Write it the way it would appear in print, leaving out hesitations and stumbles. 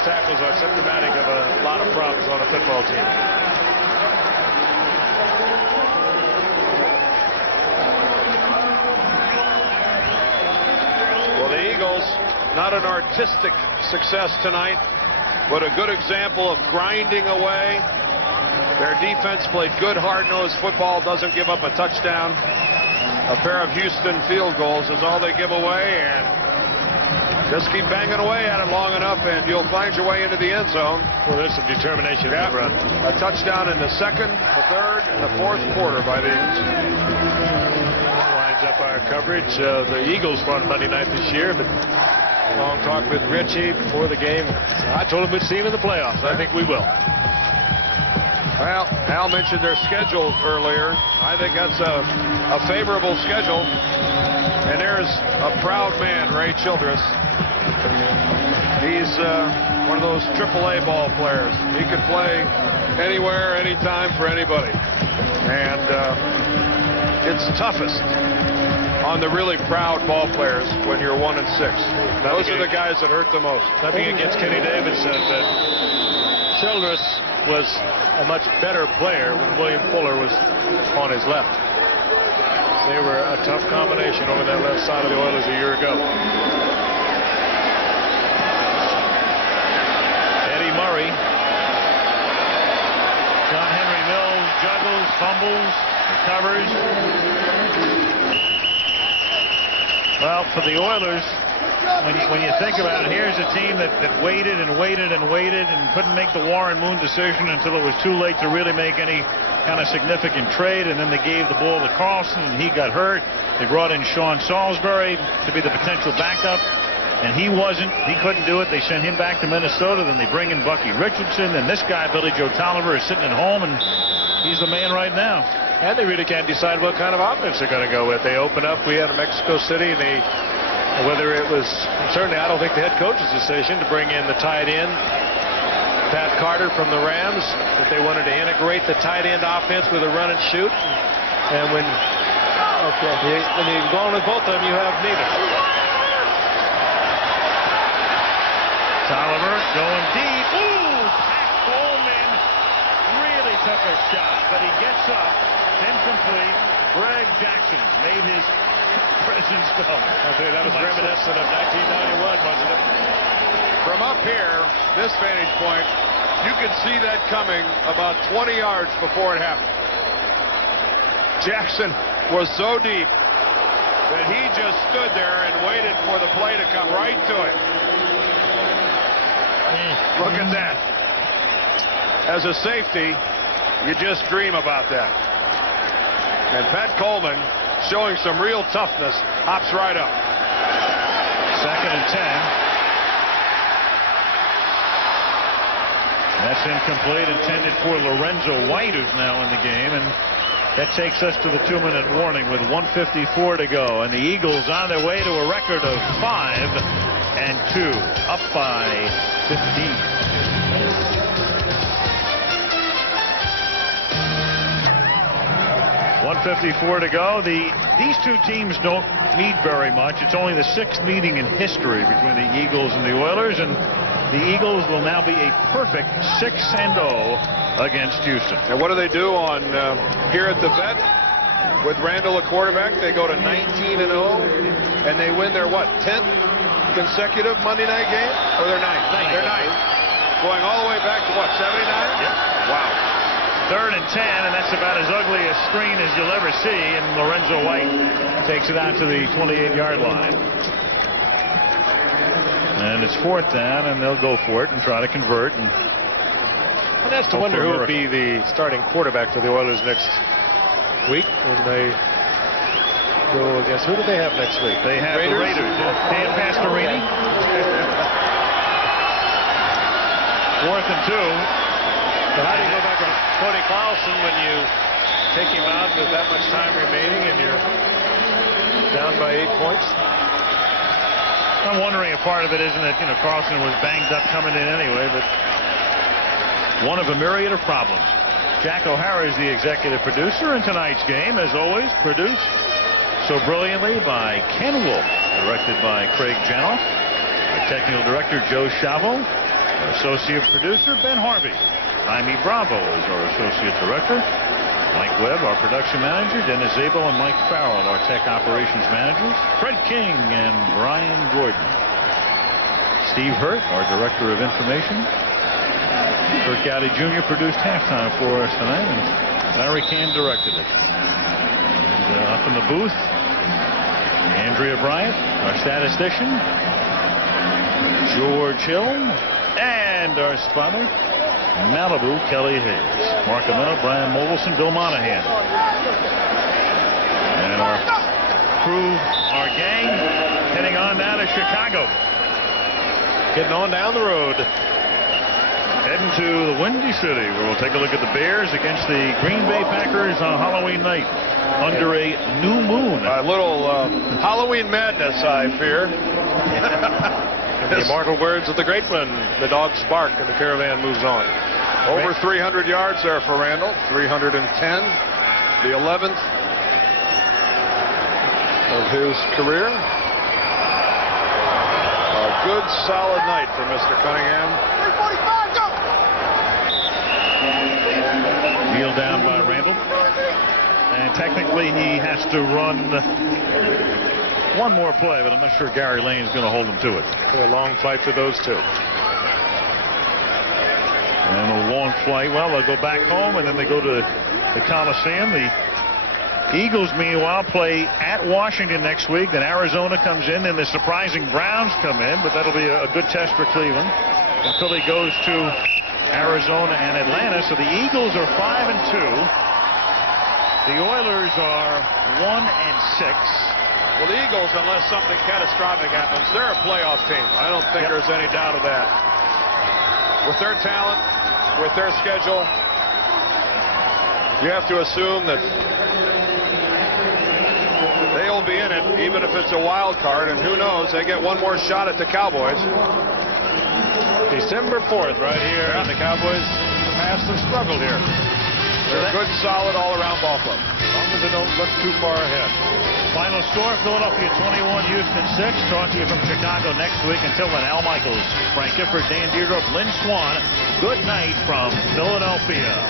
missed tackles are symptomatic of a lot of problems on a football team. Well, the Eagles, not an artistic success tonight, but a good example of grinding away. Their defense played good, hard-nosed football, doesn't give up a touchdown. A pair of Houston field goals is all they give away, and just keep banging away at it long enough, and you'll find your way into the end zone. Well, there's some determination in the run. A touchdown in the second, the third, and the fourth quarter by the Eagles. Lines up our coverage. The Eagles won Monday night this year, but long talk with Richie before the game. I told him we'd see him in the playoffs. I think we will. Well, Al mentioned their schedule earlier. I think that's a favorable schedule. And there's a proud man, Ray Childress. He's one of those AAA ball players. He could play anywhere, anytime, for anybody. And it's toughest on the really proud ball players when you're 1-6. Those are the guys that hurt the most. Nothing against Kenny Davidson, but Childress was a much better player when William Fuller was on his left. They were a tough combination over that left side of the Oilers a year ago. Eddie Murray. John Henry Mills juggles, fumbles, recovers. Well, for the Oilers, when you think about it, here's a team that waited and waited and waited and couldn't make the Warren Moon decision until it was too late to really make any kind of significant trade, and then they gave the ball to Carlson, and he got hurt. They brought in Sean Salisbury to be the potential backup, and he couldn't do it. They sent him back to Minnesota. Then they bring in Bucky Richardson, and this guy, Billy Joe Tolliver, is sitting at home, and he's the man right now. And they really can't decide what kind of offense they're going to go with. They open up. We had Mexico City, and whether it was, certainly I don't think the head coach's decision to bring in the tight end, Pat Carter from the Rams, that they wanted to integrate the tight end offense with a run and shoot. And when you've gone with both of them, you have neither. Tolliver going deep. Ooh! Pat Coleman really took a shot, but he gets up. Incomplete. Greg Jackson made his presence felt. I'll tell you, that was reminiscent of 1991, wasn't it? From up here, this vantage point, you can see that coming about 20 yards before it happened. Jackson was so deep that he just stood there and waited for the play to come right to him. Look at that. As a safety, you just dream about that. And Pat Coleman, showing some real toughness, hops right up. 2nd and 10. That's incomplete, intended for Lorenzo White, who's now in the game, and that takes us to the 2-minute warning with 1:54 to go, and the Eagles on their way to a record of 5-2, up by 15. .154 to go. These two teams don't meet very much. It's only the 6th meeting in history between the Eagles and the Oilers, and the Eagles will now be a perfect 6-0 against Houston. And what do they do on here at the Vet with Randall at quarterback? They go to 19-0, and they win their 10th consecutive Monday night game, or their 9th? Their 9th. Going all the way back to 79? Yep. Wow. 3rd and 10, and that's about as ugly a screen as you'll ever see, and Lorenzo White takes it out to the 28-yard line. And it's 4th down, and they'll go for it and try to convert. And that's to wonder who would be the starting quarterback for the Oilers next week when they go against, who do they have next week? They have the Raiders. Dan Pastorini. 4th and 2. So how do you go back to Cody Carlson when you take him out with that much time remaining and you're down by 8 points? I'm wondering if part of it isn't that, Carlson was banged up coming in anyway, but one of a myriad of problems. Jack O'Hara is the executive producer in tonight's game, as always, produced so brilliantly by Ken Wolf, directed by Craig Janoff, our technical director Joe Chavo. Our associate producer, Ben Harvey. Jaime Bravo is our associate director. Mike Webb, our production manager. Dennis Zabel and Mike Farrell, our tech operations managers. Fred King and Brian Gordon. Steve Hurt, our director of information. Kirk Gowdy Jr. produced halftime for us tonight, and Larry Kahn directed it. And, up in the booth, Andrea Bryant, our statistician. George Hill, and our spotter, Malibu Kelly Hayes. Mark Ameno, Brian Mogelson, Bill Monahan. And our crew, our gang, heading on down to Chicago. Getting on down the road. Heading to the Windy City, where we'll take a look at the Bears against the Green Bay Packers on Halloween night under a new moon. A little Halloween madness, I fear. In the immortal words of the great one, the dogs bark and the caravan moves on. Over 300 yards there for Randall. 310. The 11th of his career. A good, solid night for Mr. Cunningham. 345, go! Wheeled down by Randall. And technically he has to run one more play, but I'm not sure Gary Lane's going to hold him to it. A long flight for those two. And a long flight. Well, they'll go back home, and then they go to the Coliseum. The Eagles, meanwhile, play at Washington next week. Then Arizona comes in. Then the surprising Browns come in, but that'll be a good test for Cleveland until he goes to Arizona and Atlanta. So the Eagles are 5-2. The Oilers are 1-6. Well, the Eagles, unless something catastrophic happens, they're a playoff team. I don't think there's any doubt of that. With their talent, with their schedule, you have to assume that they'll be in it, even if it's a wild card. And who knows, they get one more shot at the Cowboys. December 4th, right here, and the Cowboys have some struggle here. They're a good, solid, all-around ball club. As long as they don't look too far ahead. Final score, Philadelphia 21, Houston 6. Talk to you from Chicago next week. Until then, Al Michaels, Frank Gifford, Dan Deirdre, Lynn Swan. Good night from Philadelphia.